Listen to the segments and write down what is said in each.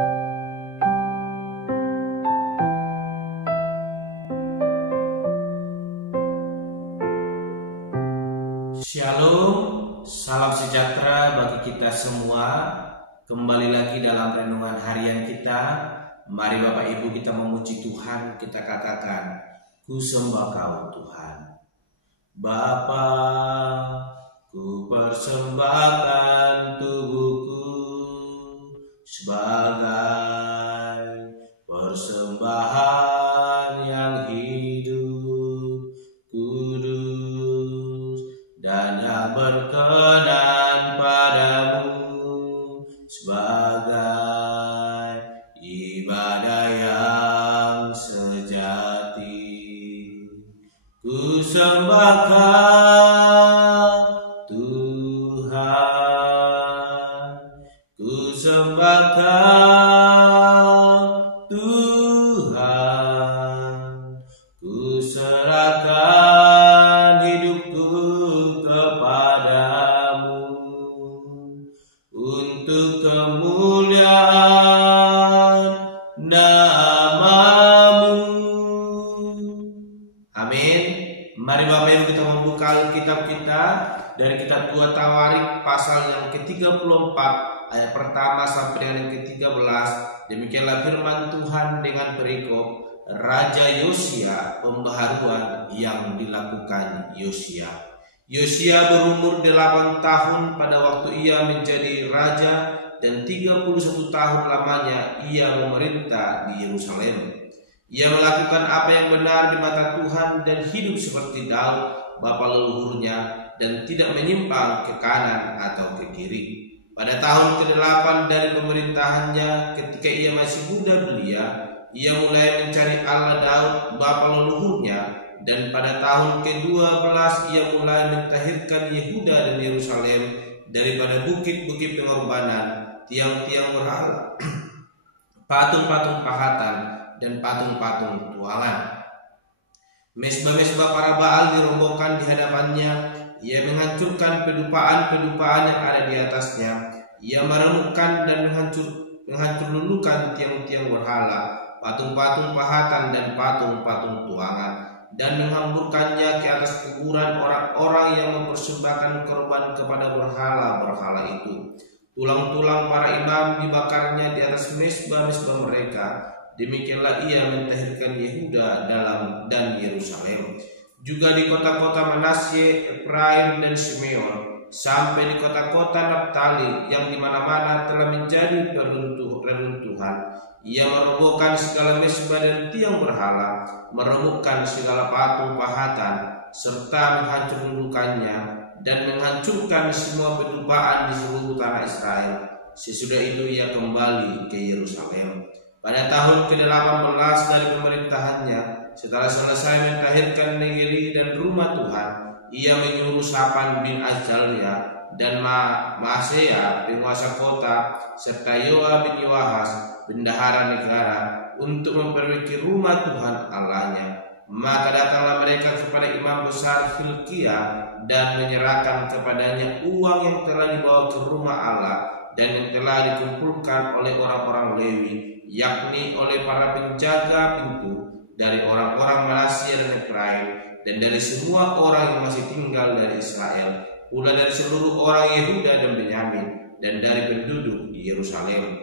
Shalom, salam sejahtera bagi kita semua. Kembali lagi dalam renungan harian kita. Mari Bapak Ibu kita memuji Tuhan. Kita katakan, ku sembah Kau Tuhan. Bapa, ku persembahkan tubuhku sebagai persembahan yang hidup, kudus, dan yang berkenan padamu, sebagai ibadah yang sejati. Ku sembahkan Tuhan, ku sembahkan Tuhan, ku serahkan hidupku kepadamu untuk kemuliaan nama-Mu. Amin. Mari Bapak Ibu kita membuka Alkitab kita dari kitab 2 Tawarik pasal yang ke-34 ayat pertama sampai dengan yang ke-13. Demikianlah firman Tuhan dengan perikop Raja Yosia, pembaharuan yang dilakukan Yosia. Yosia berumur 8 tahun pada waktu ia menjadi raja, dan 31 tahun lamanya ia memerintah di Yerusalem. Ia melakukan apa yang benar di mata Tuhan dan hidup seperti Daud bapa leluhurnya, dan tidak menyimpang ke kanan atau ke kiri. Pada tahun ke-8 dari pemerintahannya, ketika ia masih muda belia, ia mulai mencari Allah Daud bapa leluhurnya, dan pada tahun ke-12 ia mulai mentahirkan Yehuda dan Yerusalem daripada bukit-bukit pengorbanan, tiang-tiang berhala, patung-patung pahatan, dan patung-patung tuangan. Mesbah-mesbah para Baal dirobohkan di hadapannya. Ia menghancurkan pedupaan-pedupaan yang ada di atasnya. Ia meremukkan dan menghancur lulukan tiang-tiang berhala, patung-patung pahatan dan patung-patung tuangan, dan menghamburkannya ke atas kuburan orang-orang yang mempersembahkan korban kepada berhala-berhala itu. Tulang-tulang para imam dibakarnya di atas mesbah-mesbah mereka. Demikianlah ia mentahirkan Yehuda dan Yerusalem, juga di kota-kota Manasye, Efraim, dan Simeon, sampai di kota-kota Naftali yang di mana-mana telah menjadi reruntuhan. Ia merobohkan segala mesbah dan tiang berhala, meremukkan segala patung pahatan, serta menghancurkannya dan menghancurkan semua pedupaan di seluruh tanah Israel. Sesudah itu ia kembali ke Yerusalem. Pada tahun ke-18 dari pemerintahannya, setelah selesai mentahirkan negeri dan rumah Tuhan, ia menyuruh Safan bin Azalya dan Maaseya penguasa kota, serta Yoa bin Yoahas bendahara negara untuk memperbaiki rumah Tuhan Allahnya. Maka datanglah mereka kepada imam besar Hilkia dan menyerahkan kepadanya uang yang telah dibawa ke rumah Allah dan yang telah dikumpulkan oleh orang-orang Lewi, yakni oleh para penjaga pintu dari orang-orang Manasye dan Efraim, dan dari semua orang yang masih tinggal dari Israel, pula dari seluruh orang Yehuda dan Benyamin, dan dari penduduk di Yerusalem.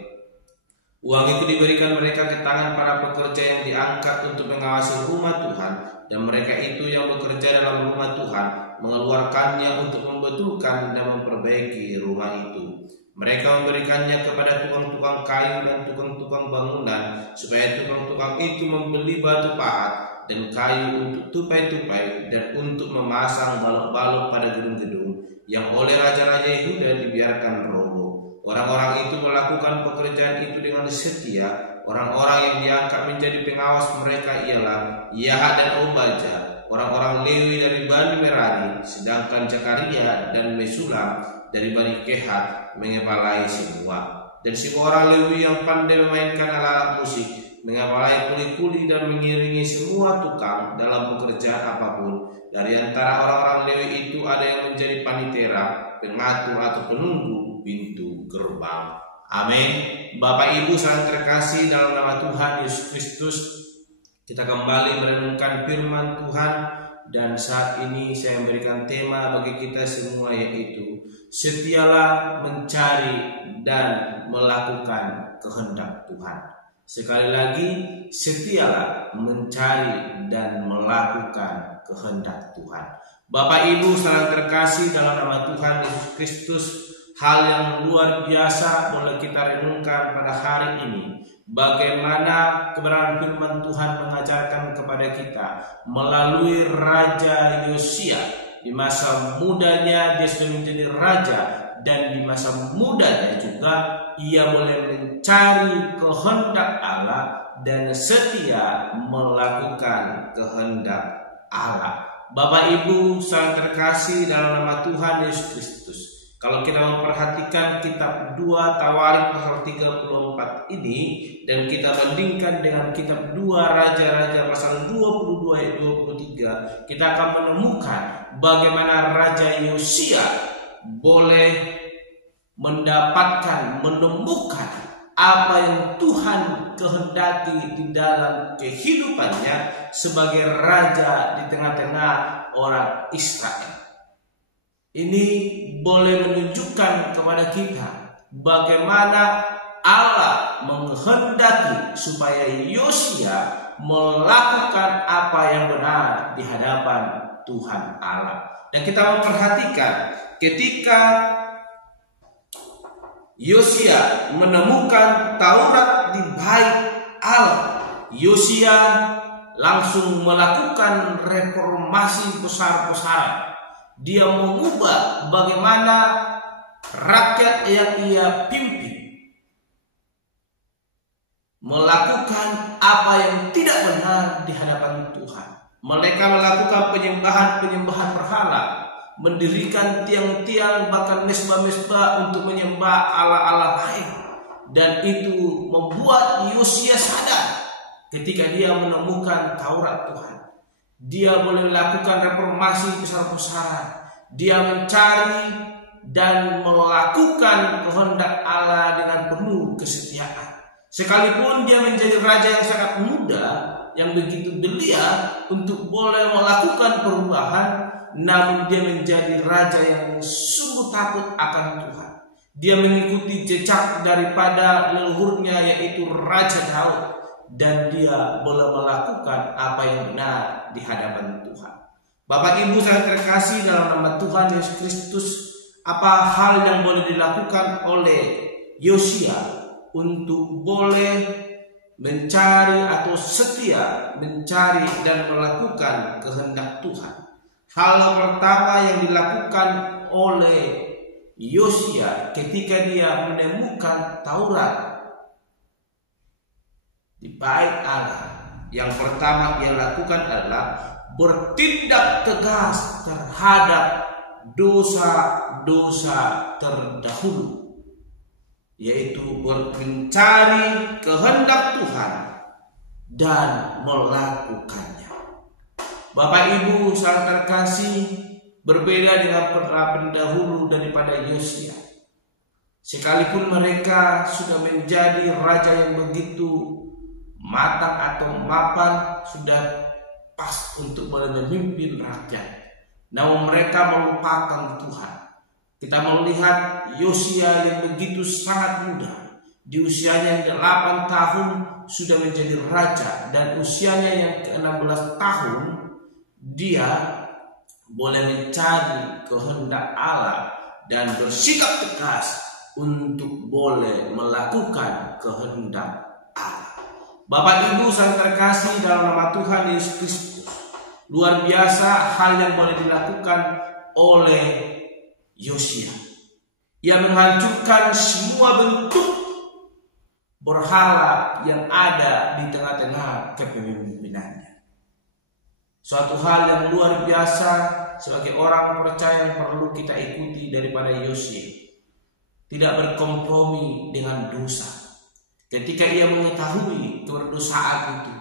Uang itu diberikan mereka ke tangan para pekerja yang diangkat untuk mengawasi rumah Tuhan, dan mereka itu yang bekerja dalam rumah Tuhan mengeluarkannya untuk membetulkan dan memperbaiki rumah itu. Mereka memberikannya kepada tukang-tukang kayu dan tukang-tukang bangunan, supaya tukang-tukang itu membeli batu pahat dan kayu untuk tupai-tupai dan untuk memasang balok-balok pada gedung-gedung yang oleh raja-raja Yehuda dibiarkan roboh. Orang-orang itu melakukan pekerjaan itu dengan setia. Orang-orang yang diangkat menjadi pengawas mereka ialah Yahat dan Obadya, orang-orang Lewi dari Bani Merari, sedangkan Zakaria dan Mesulam dari Bani Kehat mengepalai semua. Dan semua orang Lewi yang pandai memainkan alat musik mengepalai kuli-kuli dan mengiringi semua tukang dalam pekerjaan apapun. Dari antara orang-orang Lewi itu ada yang menjadi panitera, pengatur atau penunggu pintu gerbang. Amin. Bapak Ibu saudara terkasih dalam nama Tuhan Yesus Kristus, kita kembali merenungkan firman Tuhan, dan saat ini saya memberikan tema bagi kita semua, yaitu setialah mencari dan melakukan kehendak Tuhan. Sekali lagi, setialah mencari dan melakukan kehendak Tuhan. Bapak Ibu saudara terkasih dalam nama Tuhan Yesus Kristus, hal yang luar biasa boleh kita renungkan pada hari ini. Bagaimana kebenaran firman Tuhan mengajarkan kepada kita melalui Raja Yosia. Di masa mudanya dia sudah menjadi raja, dan di masa mudanya juga ia boleh mencari kehendak Allah dan setia melakukan kehendak Allah. Bapak Ibu saudara terkasih dalam nama Tuhan Yesus Kristus, kalau kita memperhatikan kitab 2 Tawarik pasal 34 ini dan kita bandingkan dengan kitab 2 Raja-Raja pasal 22 ayat 23, kita akan menemukan bagaimana Raja Yosia boleh menemukan apa yang Tuhan kehendaki di dalam kehidupannya sebagai raja di tengah-tengah orang Israel. Ini boleh menunjukkan kepada kita bagaimana Allah menghendaki supaya Yosia melakukan apa yang benar di hadapan Tuhan Allah. Dan kita memperhatikan ketika Yosia menemukan Taurat di bait Allah, Yosia langsung melakukan reformasi besar-besaran. Dia mengubah bagaimana rakyat yang ia pimpin melakukan apa yang tidak benar di hadapan Tuhan. Mereka melakukan penyembahan berhala, mendirikan tiang-tiang bahkan mesbah-mesbah untuk menyembah Allah-Allah lain. Dan itu membuat Yosia sadar ketika dia menemukan Taurat Tuhan. Dia boleh melakukan reformasi besar-besaran. Dia mencari dan melakukan kehendak Allah dengan penuh kesetiaan. Sekalipun dia menjadi raja yang sangat muda, yang begitu belia untuk boleh melakukan perubahan, namun dia menjadi raja yang sungguh takut akan Tuhan. Dia mengikuti jejak daripada leluhurnya, yaitu Raja Daud, dan dia boleh melakukan apa yang benar di hadapan Tuhan. Bapak Ibu saya terkasih dalam nama Tuhan Yesus Kristus, apa hal yang boleh dilakukan oleh Yosia untuk boleh mencari atau setia mencari dan melakukan kehendak Tuhan? Hal pertama yang dilakukan oleh Yosia ketika dia menemukan Taurat di bait Allah, yang pertama dia lakukan adalah bertindak tegas terhadap dosa-dosa terdahulu, yaitu mencari kehendak Tuhan dan melakukannya. Bapak Ibu saudara terkasih, berbeda dengan para pendahulu daripada Yosia. Sekalipun mereka sudah menjadi raja yang begitu matang atau mapan, sudah pas untuk boleh memimpin rakyat, namun mereka melupakan Tuhan. Kita melihat Yosia yang begitu sangat muda, di usianya yang 8 tahun sudah menjadi raja, dan usianya yang ke-16 tahun dia boleh mencari kehendak Allah dan bersikap tegas untuk boleh melakukan kehendak Allah. Bapak Ibu saudara terkasih dalam nama Tuhan Yesus Kristus, luar biasa hal yang boleh dilakukan oleh Yosia. Ia menghancurkan semua bentuk berhala yang ada di tengah-tengah kepemimpinannya. Suatu hal yang luar biasa sebagai orang percaya yang perlu kita ikuti daripada Yosia. Tidak berkompromi dengan dosa. Ketika ia mengetahui kedosaan itu,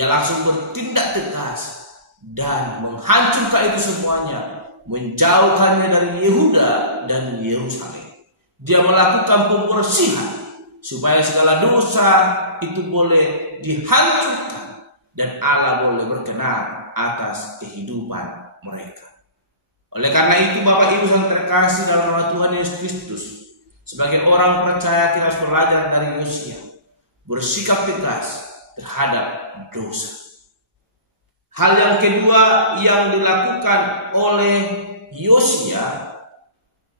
ia langsung bertindak tegas dan menghancurkan itu semuanya, menjauhkannya dari Yehuda dan Yerusalem. Dia melakukan pembersihan supaya segala dosa itu boleh dihancurkan dan Allah boleh berkenan atas kehidupan mereka. Oleh karena itu Bapak Ibu yang terkasih dalam nama Tuhan Yesus Kristus, sebagai orang percaya kita harus belajar dari Yosia, bersikap tegas terhadap dosa. Hal yang kedua yang dilakukan oleh Yosia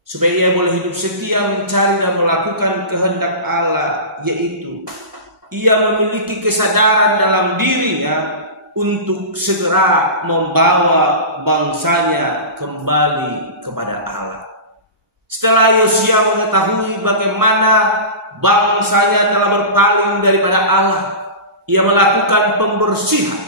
supaya ia boleh hidup setia mencari dan melakukan kehendak Allah, yaitu ia memiliki kesadaran dalam dirinya untuk segera membawa bangsanya kembali kepada Allah. Setelah Yosia mengetahui bagaimana bangsanya telah berpaling daripada Allah, ia melakukan pembersihan,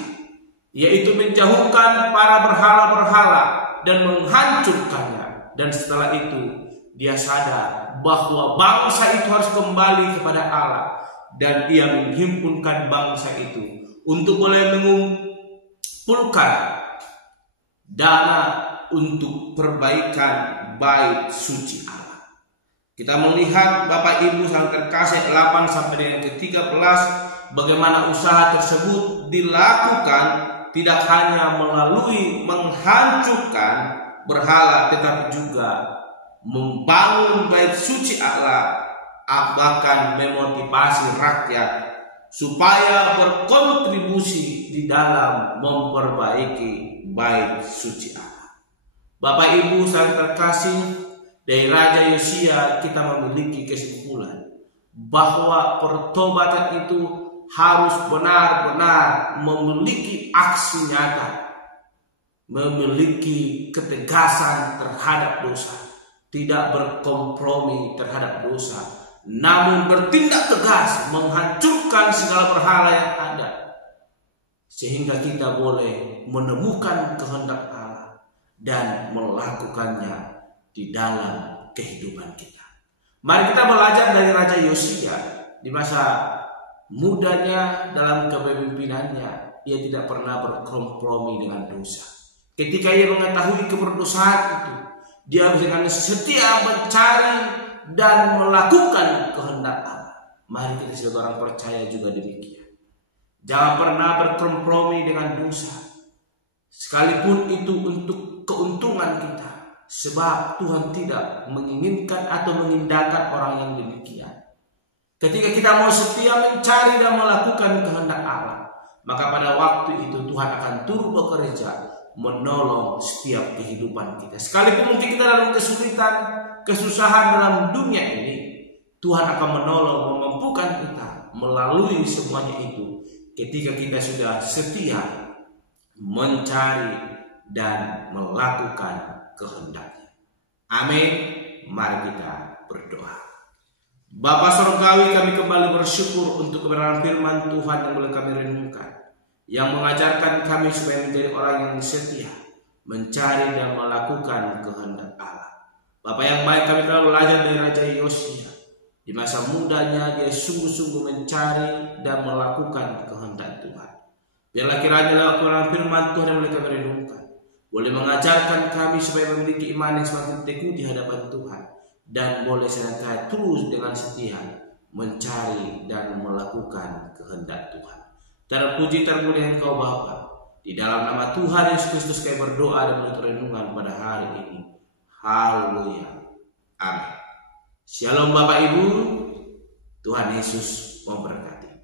yaitu menjauhkan para berhala-berhala dan menghancurkannya. Dan setelah itu dia sadar bahwa bangsa itu harus kembali kepada Allah, dan ia menghimpunkan bangsa itu untuk boleh mengumpulkan dana untuk perbaikan bait suci Allah. Kita melihat Bapak Ibu yang terkasih 8 sampai dengan ke-13 bagaimana usaha tersebut dilakukan tidak hanya melalui menghancurkan berhala, tetapi juga membangun bait suci Allah, bahkan memotivasi rakyat supaya berkontribusi di dalam memperbaiki bait suci Allah. Bapak Ibu yang terkasih, dari Raja Yosia kita memiliki kesimpulan bahwa pertobatan itu harus benar-benar memiliki aksi nyata, memiliki ketegasan terhadap dosa, tidak berkompromi terhadap dosa, namun bertindak tegas menghancurkan segala berhala yang ada, sehingga kita boleh menemukan kehendak Allah dan melakukannya di dalam kehidupan kita. Mari kita belajar dari Raja Yosia. Di masa mudanya dalam kepemimpinannya, ia tidak pernah berkompromi dengan dosa. Ketika ia mengetahui keberdosaan itu, dia dengan setia mencari dan melakukan kehendak Allah. Mari kita sebagai orang percaya juga demikian. Jangan pernah berkompromi dengan dosa, sekalipun itu untuk keuntungan kita, sebab Tuhan tidak menginginkan atau mengindahkan orang yang demikian. Ketika kita mau setia mencari dan melakukan kehendak Allah, maka pada waktu itu Tuhan akan turut bekerja menolong setiap kehidupan kita. Sekalipun mungkin kita dalam kesulitan, kesusahan dalam dunia ini, Tuhan akan menolong, memampukan kita melalui semuanya itu ketika kita sudah setia mencari dan melakukan kehendaknya. Amin. Mari kita berdoa. Bapa Surgawi, kami kembali bersyukur untuk kebenaran firman Tuhan yang boleh kami renungkan, yang mengajarkan kami supaya menjadi orang yang setia mencari dan melakukan kehendak Allah. Bapa yang baik, kami telah belajar dari Raja Yosia. Di masa mudanya dia sungguh-sungguh mencari dan melakukan kehendak Tuhan. Biarlah kiranya lewat kebenaran firman Tuhan yang boleh kami renungkan, boleh mengajarkan kami supaya memiliki iman yang semakin teguh di hadapan Tuhan, dan boleh senantiasa terus dengan setia mencari dan melakukan kehendak Tuhan. Terpuji termulia Engkau Bapa. Di dalam nama Tuhan Yesus Kristus kami berdoa dan menutur renungan pada hari ini. Haleluya. Amin. Shalom Bapak Ibu. Tuhan Yesus memberkati.